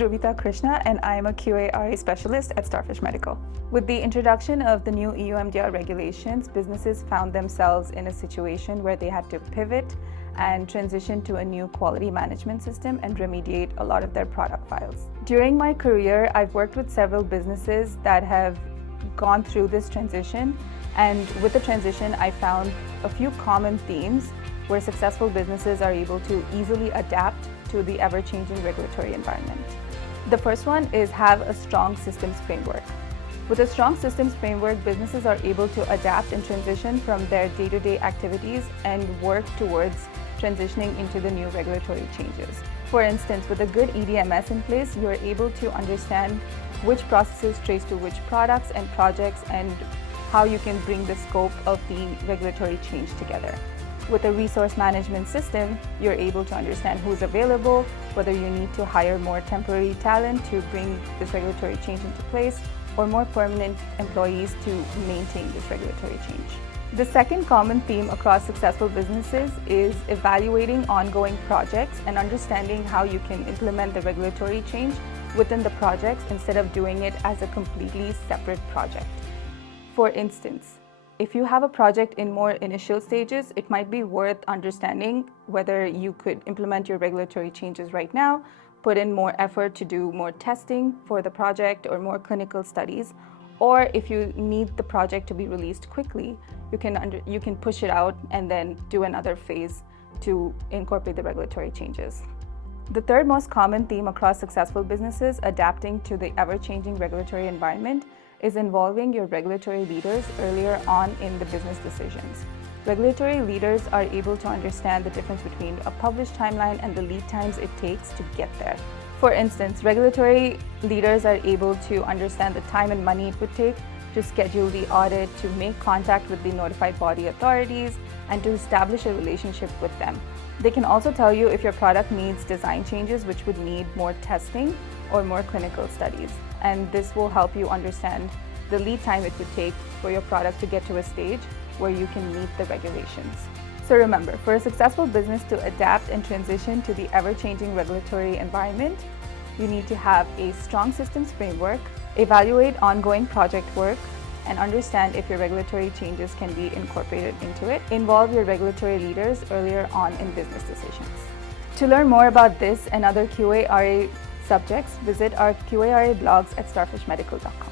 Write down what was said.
Ruvita Krishna, and I am a QA/RA specialist at Starfish Medical. With the introduction of the new EU MDR regulations, businesses found themselves in a situation where they had to pivot and transition to a new quality management system and remediate a lot of their product files. During my career, I've worked with several businesses that have gone through this transition, and with the transition, I found a few common themes where successful businesses are able to easily adapt to the ever-changing regulatory environment. The first one is have a strong systems framework. With a strong systems framework, businesses are able to adapt and transition from their day-to-day activities and work towards transitioning into the new regulatory changes. For instance, with a good EDMS in place, you're able to understand which processes trace to which products and projects and how you can bring the scope of the regulatory change together. With a resource management system, you're able to understand who's available, whether you need to hire more temporary talent to bring this regulatory change into place, or more permanent employees to maintain this regulatory change. The second common theme across successful businesses is evaluating ongoing projects and understanding how you can implement the regulatory change within the projects instead of doing it as a completely separate project. For instance, if you have a project in more initial stages, it might be worth understanding whether you could implement your regulatory changes right now, put in more effort to do more testing for the project or more clinical studies, or if you need the project to be released quickly, you can push it out and then do another phase to incorporate the regulatory changes. The third most common theme across successful businesses adapting to the ever-changing regulatory environment is involving your regulatory leaders earlier on in the business decisions. Regulatory leaders are able to understand the difference between a published timeline and the lead times it takes to get there. For instance, regulatory leaders are able to understand the time and money it would take to schedule the audit, to make contact with the notified body authorities, and to establish a relationship with them. They can also tell you if your product needs design changes, which would need more testing or more clinical studies. And this will help you understand the lead time it would take for your product to get to a stage where you can meet the regulations. So remember, for a successful business to adapt and transition to the ever-changing regulatory environment, you need to have a strong systems framework, evaluate ongoing project work, and understand if your regulatory changes can be incorporated into it. Involve your regulatory leaders earlier on in business decisions. To learn more about this and other QA/RA subjects, visit our QA/RA blogs at starfishmedical.com.